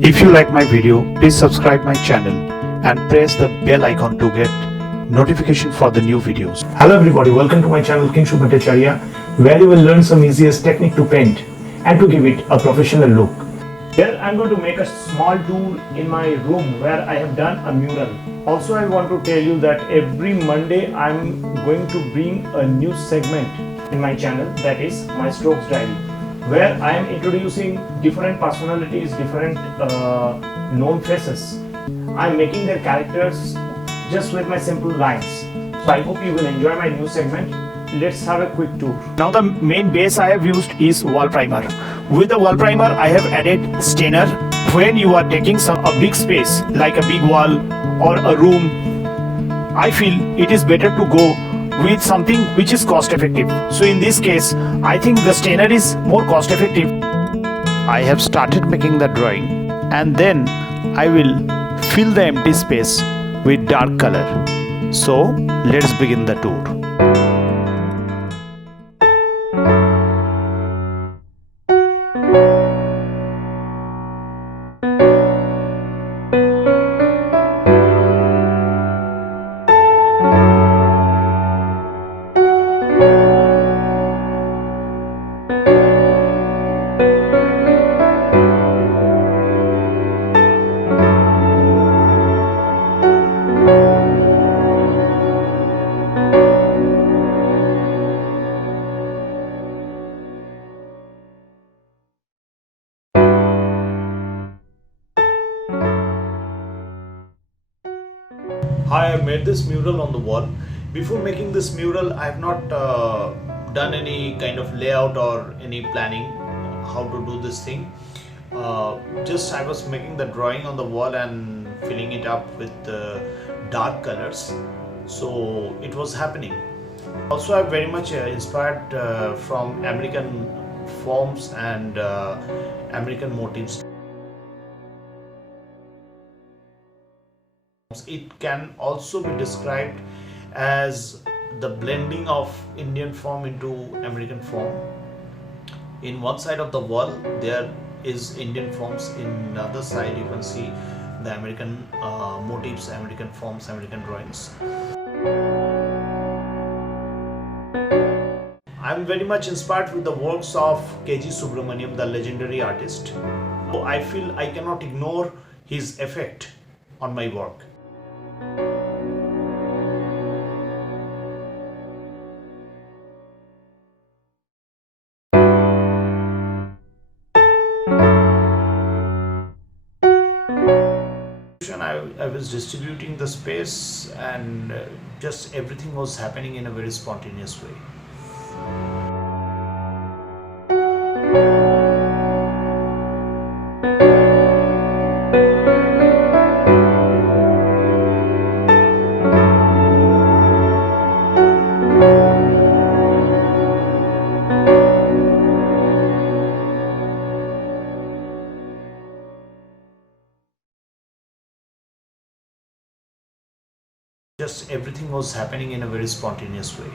If you like my video, please subscribe my channel and press the bell icon to get notification for the new videos. Hello everybody, welcome to my channel Kingshuk Bhattacharya, where you will learn some easiest technique to paint and to give it a professional look. Here I am going to make a small tool in my room where I have done a mural. Also I want to tell you that every Monday I am going to bring a new segment in my channel, that is my strokes diary, where I am introducing different personalities, different known faces. I am making their characters just with my simple lines. So I hope you will enjoy my new segment. Let's have a quick tour. Now the main base I have used is wall primer. With the wall primer I have added stainer. When you are taking a big space like a big wall or a room, I feel it is better to go with something which is cost effective. So in this case, I think the stainer is more cost effective. I have started making the drawing and then I will fill the empty space with dark color. So let's begin the tour. I have made this mural on the wall. Before making this mural, I have not done any kind of layout or any planning how to do this thing. Just I was making the drawing on the wall and filling it up with dark colors. So it was happening. Also, I'm very much inspired from American forms and American motifs. It can also be described as the blending of Indian form into American form. In one side of the wall there is Indian forms, in the other side you can see the American motifs, American forms, American drawings. I am very much inspired with the works of K.G. Subramaniam, the legendary artist. So I feel I cannot ignore his effect on my work. I was distributing the space and just everything was happening in a very spontaneous way. Just everything was happening in a very spontaneous way.